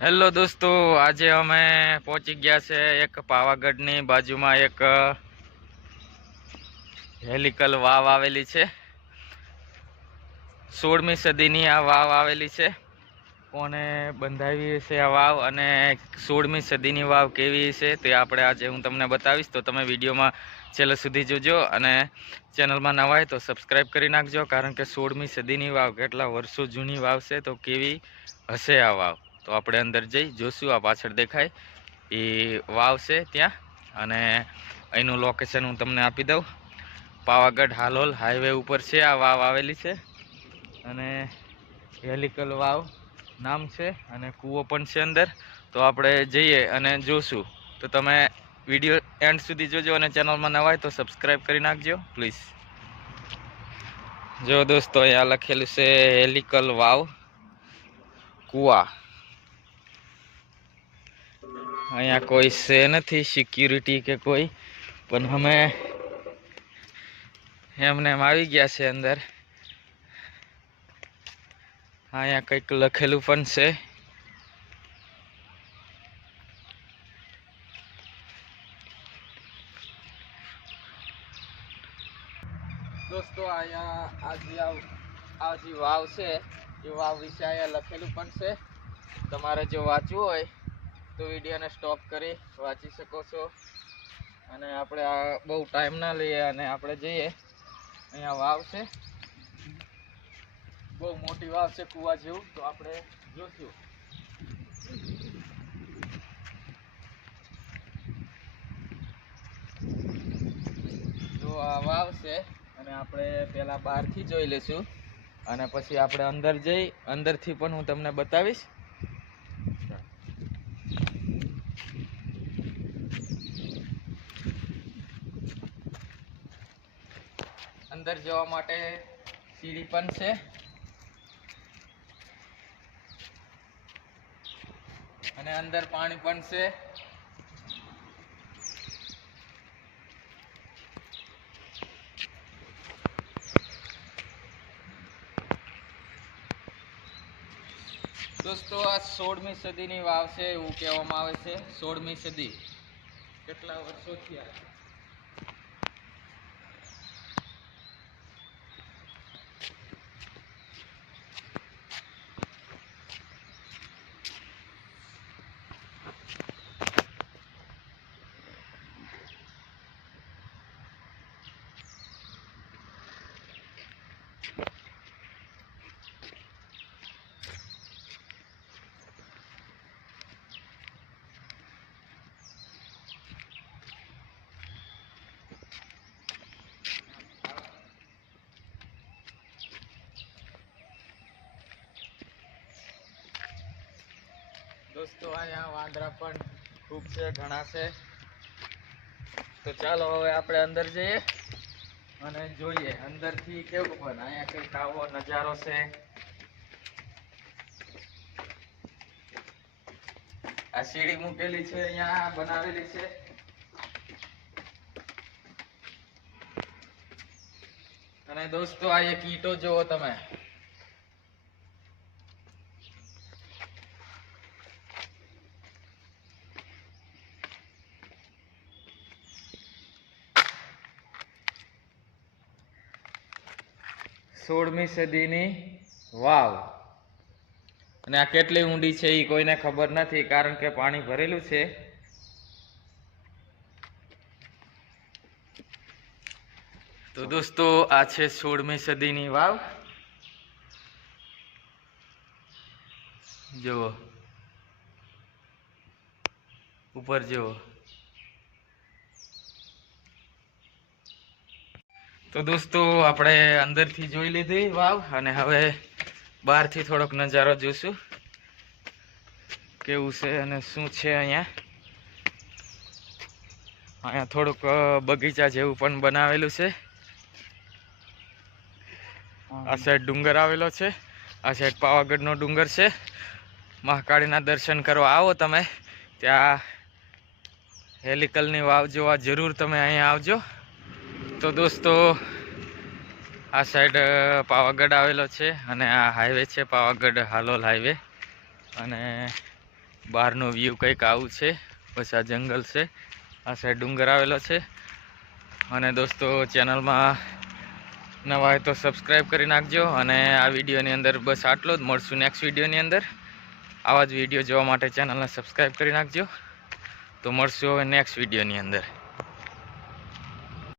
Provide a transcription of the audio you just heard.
Hello દોસ્તો, આજે અમે પહોંચી ગયા છે એક પાવાગઢની બાજુમાં એક હેલિકલ વાવ આવેલી છે. સોળમી સદીની આ વાવ આવેલી છે. કોને બંધાવી છે આ વાવ અને સોળમી સદીની વાવ કેવી છે તે આપણે આજે હું તમને બતાવીશ. તો તમે વિડીયોમાં છેલ્લે સુધી જોજો અને ચેનલમાં નવા હોય તો સબસ્ક્રાઈબ કરી નાખજો, કારણ કે સોળમી સદીની વાવ કેટલા વર્ષો જૂની વાવ છે, તો કેવી હશે આ વાવ? તો આપણે અંદર જઈ જોશું, આ પાછળ દેખાય. એ વાવ છે ત્યાં. અને અહીંનું લોકેશન હું તમને આપી દઉં. પાવાગઢ હાલોલ હાઈવે ઉપર છે, આ વાવ આવેલી છે. અને હેલિકલ વાવ નામ છે, અને કૂવો પણ છે અંદર. તો આપણે જઈએ અને જોશું. તો તમે વીડિયો એન્ડ સુધી જોજો અને ચેનલમાં નવા હોય તો સબસ્ક્રાઈબ કરી નાખજો પ્લીઝ જો દોસ્તો, અહીંયા લખેલું છે હેલિકલ વાવ કૂવા. અહીંયા કોઈ છે નથી સિક્યુરિટી કે કોઈ. પણ અમે એમને એમ આવી ગયા છે અંદર. અહીંયા કંઈક લખેલું પણ છે. દોસ્તો, અહીંયા આજે આ- જે વાવ છે. એ વાવ વિશે અહીંયા લખેલું પણ છે. તમારે જો વાંચવું હોય તો વિડીયોને સ્ટોપ કરી વાંચી શકો છો. અને આપણે આ બહુ ટાઈમ ના લઈએ અને આપણે જઈએ. અહીંયા વાવ છે. બહુ મોટી વાવ છે કુવા જેવું. તો આપણે જોશું. જો આ વાવ છે. અને આપણે પહેલાં બહારથી જોઈ લઈશું. અને પછી આપણે અંદર જઈ, અંદરથી પણ હું તમને બતાવીશ. અંદર જવા માટે સીડી પણ છે. અને અંદર પાણી પણ છે. દોસ્તો, આ સોળમી સદીની વાવ છે એવું કહેવામાં આવે છે. સોળમી સદી. કેટલા વર્ષો થયા? દોસ્તો અહીંયા વાંદરા પણ ખૂબ છે ઘણા છે. તો ચાલો હવે આપણે અંદર જઈએ. અને જોઈએ, અંદરથી કેવું પણ, અહીંયા કંઈક આવો નજારો છે? આ સીડી મૂકેલી છે, અહીંયા બનાવેલી છે. અને દોસ્તો, આ એક ઈંટો જુઓ તમે. સોળમી સદીની વાવ. અને આ કેટલી ઊંડી છે એ કોઈને ખબર નથી, કારણ કે પાણી ભરેલું છે. તો દોસ્તો, આ છે સોળમી સદીની વાવ. જુઓ. ઉપર જુઓ. તો દોસ્તો, આપણે અંદરથી જોઈ લીધી વાવ, અને હવે બહારથી થોડોક નજારો જોઈશું કેવું છે અને શું છે અહીંયા? અહીંયા થોડુંક બગીચા જેવું પણ બનાવેલું છે. આ સાઈડ ડુંગર આવેલો છે. આ સાઈડ પાવાગઢનો ડુંગર છે. મહાકાળીના દર્શન કરવા આવો તમે. ત્યાં હેલિકલની વાવ જોવા જરૂર તમે અહીંયા આવજો. તો દોસ્તો, આ સાઈડ પાવાગઢ આવેલો છે અને આ હાઈવે છે પાવાગઢ, હાલોલ હાઈવે અને બહારનો વ્યૂ કંઈક આવું છે, બસ આ જંગલ છે. આ સાઈડ ડુંગર આવેલો છે. અને દોસ્તો ચેનલમાં નવા હોય તો સબસ્ક્રાઈબ કરી નાખજો અને આ વિડીયોની અંદર બસ આટલો જ. મળશું નેક્સ્ટ વિડીયોની અંદર. આવા જ વીડિયો જોવા માટે ચેનલને સબસ્ક્રાઈબ કરી નાખજો. તો મળશું હવે નેક્સ્ટ વિડીયોની અંદર.